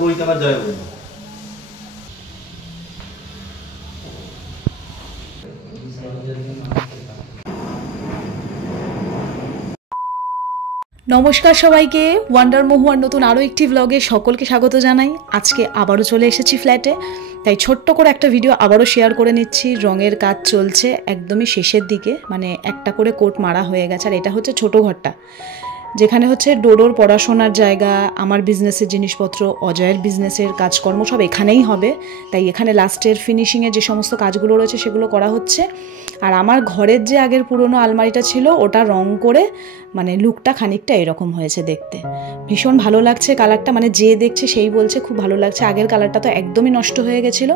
পুরোহিত আমার জয় বলুন। নমস্কার সবাইকে, ওয়ান্ডার মহুয়ার নতুন আরও একটি ব্লগে সকলকে স্বাগত জানাই। আজকে আবারও চলে এসেছি ফ্ল্যাটে, তাই ছোট্ট করে একটা ভিডিও আবারও শেয়ার করে নিচ্ছি। রঙের কাজ চলছে একদমই শেষের দিকে, মানে একটা করে কোট মারা হয়ে গেছে। আর এটা হচ্ছে ছোটো ঘরটা, যেখানে হচ্ছে ডোডোর পড়াশোনার জায়গা, আমার বিজনেসের জিনিসপত্র, অজয়ের বিজনেসের কাজকর্ম সব এখানেই হবে। তাই এখানে লাস্টের ফিনিশিংয়ের যে সমস্ত কাজগুলো রয়েছে সেগুলো করা হচ্ছে। আর আমার ঘরের যে আগের পুরনো আলমারিটা ছিল ওটা রং করে মানে লুকটা খানিকটা এরকম হয়েছে দেখতে। ভীষণ ভালো লাগছে কালারটা, মানে যে দেখছে সেই বলছে খুব ভালো লাগছে। আগের কালারটা তো একদমই নষ্ট হয়ে গেছিলো,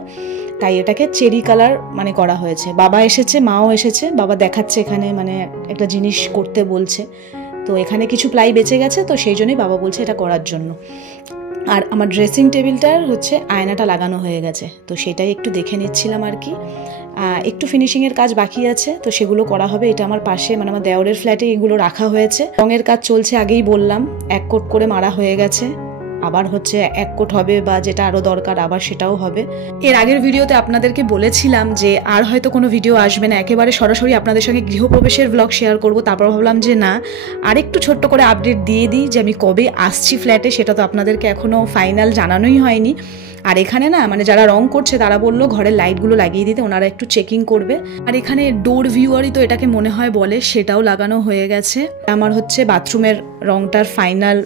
তাই এটাকে চেরি কালার মানে করা হয়েছে। বাবা এসেছে, মাও এসেছে, বাবা দেখাচ্ছে এখানে মানে একটা জিনিস করতে বলছে। তো এখানে কিছু প্লাই বেঁচে গেছে, তো সেই জন্যই বাবা বলছে এটা করার জন্য। আর আমার ড্রেসিং টেবিলটার হচ্ছে আয়নাটা লাগানো হয়ে গেছে, তো সেটাই একটু দেখে নিচ্ছিলাম আর কি। একটু ফিনিশিংয়ের কাজ বাকি আছে, তো সেগুলো করা হবে। এটা আমার পাশে মানে আমার দেওরের ফ্ল্যাটে এগুলো রাখা হয়েছে। রঙের কাজ চলছে, আগেই বললাম এক কোট করে মারা হয়ে গেছে, আবার হচ্ছে এক কোট হবে, বা যেটা আরও দরকার আবার সেটাও হবে। এর আগের ভিডিওতে আপনাদেরকে বলেছিলাম যে আর হয়তো কোনো ভিডিও আসবে না, একেবারে সরাসরি আপনাদের সঙ্গে গৃহপ্রবেশের ব্লগ শেয়ার করব। তারপর ভাবলাম যে না, আরেকটু ছোট্ট করে আপডেট দিয়ে দিই যে আমি কবে আসছি ফ্ল্যাটে। সেটা তো আপনাদেরকে এখনও ফাইনাল জানানোই হয়নি। আর এখানে না মানে যারা রং করছে তারা বললো ঘরের লাইটগুলো লাগিয়ে দিতে, ওনারা একটু চেকিং করবে। আর এখানে ডোর ভিউয়ারই তো এটাকে মনে হয় বলে, সেটাও লাগানো হয়ে গেছে। আমার হচ্ছে বাথরুমের রংটার ফাইনাল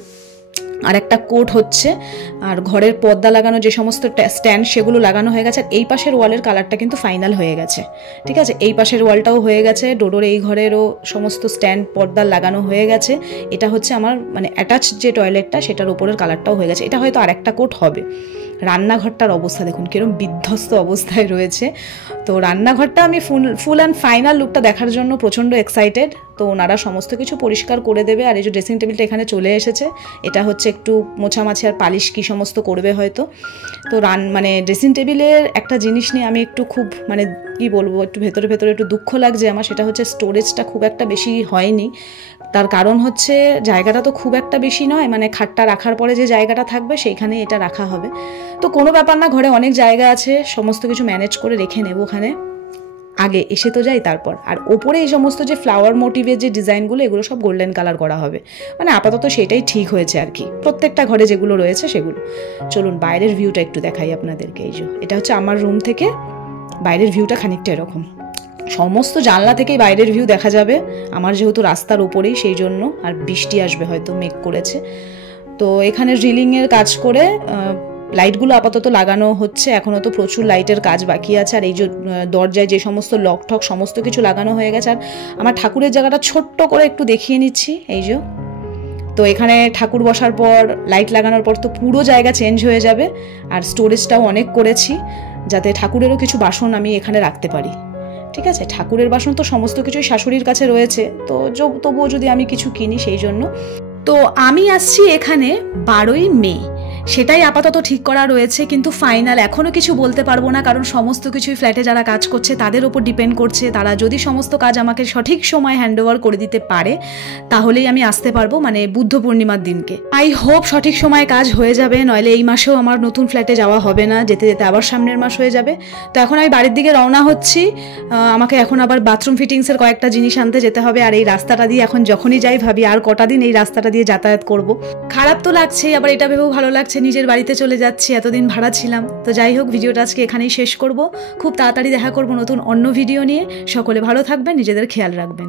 আর একটা কোট হচ্ছে। আর ঘরের পর্দা লাগানো যে সমস্ত স্ট্যান্ড সেগুলো লাগানো হয়ে গেছে। আর এই পাশের ওয়ালের কালারটা কিন্তু ফাইনাল হয়ে গেছে, ঠিক আছে। এই পাশের ওয়ালটাও হয়ে গেছে, ডোডোর এই ঘরেরও সমস্ত স্ট্যান্ড পর্দা লাগানো হয়ে গেছে। এটা হচ্ছে আমার মানে অ্যাটাচ যে টয়লেটটা সেটার উপরের কালারটাও হয়ে গেছে। এটা হয়তো আর একটা কোট হবে। রান্নাঘরটার অবস্থা দেখুন কিরকম বিধ্বস্ত অবস্থায় রয়েছে। তো রান্নাঘরটা আমি ফুল অ্যান্ড ফাইনাল লুকটা দেখার জন্য প্রচণ্ড এক্সাইটেড। তো ওনারা সমস্ত কিছু পরিষ্কার করে দেবে। আর এই যে ড্রেসিং টেবিলটা এখানে চলে এসেছে, এটা হচ্ছে একটু মোছামাছি আর পালিশ কি সমস্ত করবে হয়তো। তো মানে ড্রেসিং টেবিলের একটা জিনিস নিয়ে আমি একটু খুব মানে কি বলবো, একটু ভেতরে ভেতরে একটু দুঃখ লাগছে আমার। সেটা হচ্ছে স্টোরেজটা খুব একটা বেশি হয়নি। তার কারণ হচ্ছে জায়গাটা তো খুব একটা বেশি নয়, মানে খাটটা রাখার পরে যে জায়গাটা থাকবে সেইখানে এটা রাখা হবে। তো কোনো ব্যাপার না, ঘরে অনেক জায়গা আছে, সমস্ত কিছু ম্যানেজ করে রেখে নেব ওখানে। আগে এসে তো যাই তারপর। আর ওপরে এই সমস্ত যে ফ্লাওয়ার মোটিভের যে ডিজাইনগুলো এগুলো সব গোল্ডেন কালার করা হবে, মানে আপাতত সেটাই ঠিক হয়েছে আর কি, প্রত্যেকটা ঘরে যেগুলো রয়েছে সেগুলো। চলুন বাইরের ভিউটা একটু দেখাই আপনাদেরকে। এই যে এটা হচ্ছে আমার রুম থেকে বাইরের ভিউটা খানিকটা এরকম। সমস্ত জানলা থেকেই বাইরের ভিউ দেখা যাবে, আমার যেহেতু রাস্তার উপরেই সেই জন্য। আর বৃষ্টি আসবে হয়তো, মেঘ করেছে। তো এখানে রিলিংয়ের কাজ করে লাইটগুলো আপাতত লাগানো হচ্ছে, এখনও তো প্রচুর লাইটের কাজ বাকি আছে। আর এই যে দরজায় যে সমস্ত লক ঠক সমস্ত কিছু লাগানো হয়ে গেছে। আর আমার ঠাকুরের জায়গাটা ছোট্ট করে একটু দেখিয়ে নিচ্ছি। এই যে তো এখানে ঠাকুর বসার পর লাইট লাগানোর পর তো পুরো জায়গা চেঞ্জ হয়ে যাবে। আর স্টোরেজটাও অনেক করেছি যাতে ঠাকুরেরও কিছু বাসন আমি এখানে রাখতে পারি, ঠিক আছে। ঠাকুরের বাসন তো সমস্ত কিছুই শাশুড়ির কাছে রয়েছে, তো তবুও যদি আমি কিছু কিনি সেই জন্য। তো আমি আসছি এখানে 12ই মে, সেটাই আপাতত ঠিক করা রয়েছে, কিন্তু ফাইনাল এখনও কিছু বলতে পারবো না। কারণ সমস্ত কিছুই ফ্ল্যাটে যারা কাজ করছে তাদের ওপর ডিপেন্ড করছে। তারা যদি সমস্ত কাজ আমাকে সঠিক সময় হ্যান্ডওভার করে দিতে পারে তাহলেই আমি আসতে পারবো, মানে বুদ্ধ পূর্ণিমার দিনকে। আই হোপ সঠিক সময়ে কাজ হয়ে যাবে, নইলে এই মাসেও আমার নতুন ফ্ল্যাটে যাওয়া হবে না, যেতে যেতে আবার সামনের মাস হয়ে যাবে। তো এখন আমি বাড়ির দিকে রওনা হচ্ছি। আমাকে এখন আবার বাথরুম ফিটিংসের কয়েকটা জিনিস আনতে যেতে হবে। আর এই রাস্তাটা দিয়ে এখন যখনই যাই ভাবি আর কটা দিন এই রাস্তাটা দিয়ে যাতায়াত করব। খারাপ তো লাগছেই, আবার এটা ভেবেও ভালো লাগছে নিজের বাড়িতে চলে যাচ্ছি, এতদিন ভাড়া ছিলাম। তো যাই হোক, ভিডিওটা আজকে এখানেই শেষ করব। খুব তাড়াতাড়ি দেখা করব নতুন অন্য ভিডিও নিয়ে। সকলে ভালো থাকবেন, নিজেদের খেয়াল রাখবেন।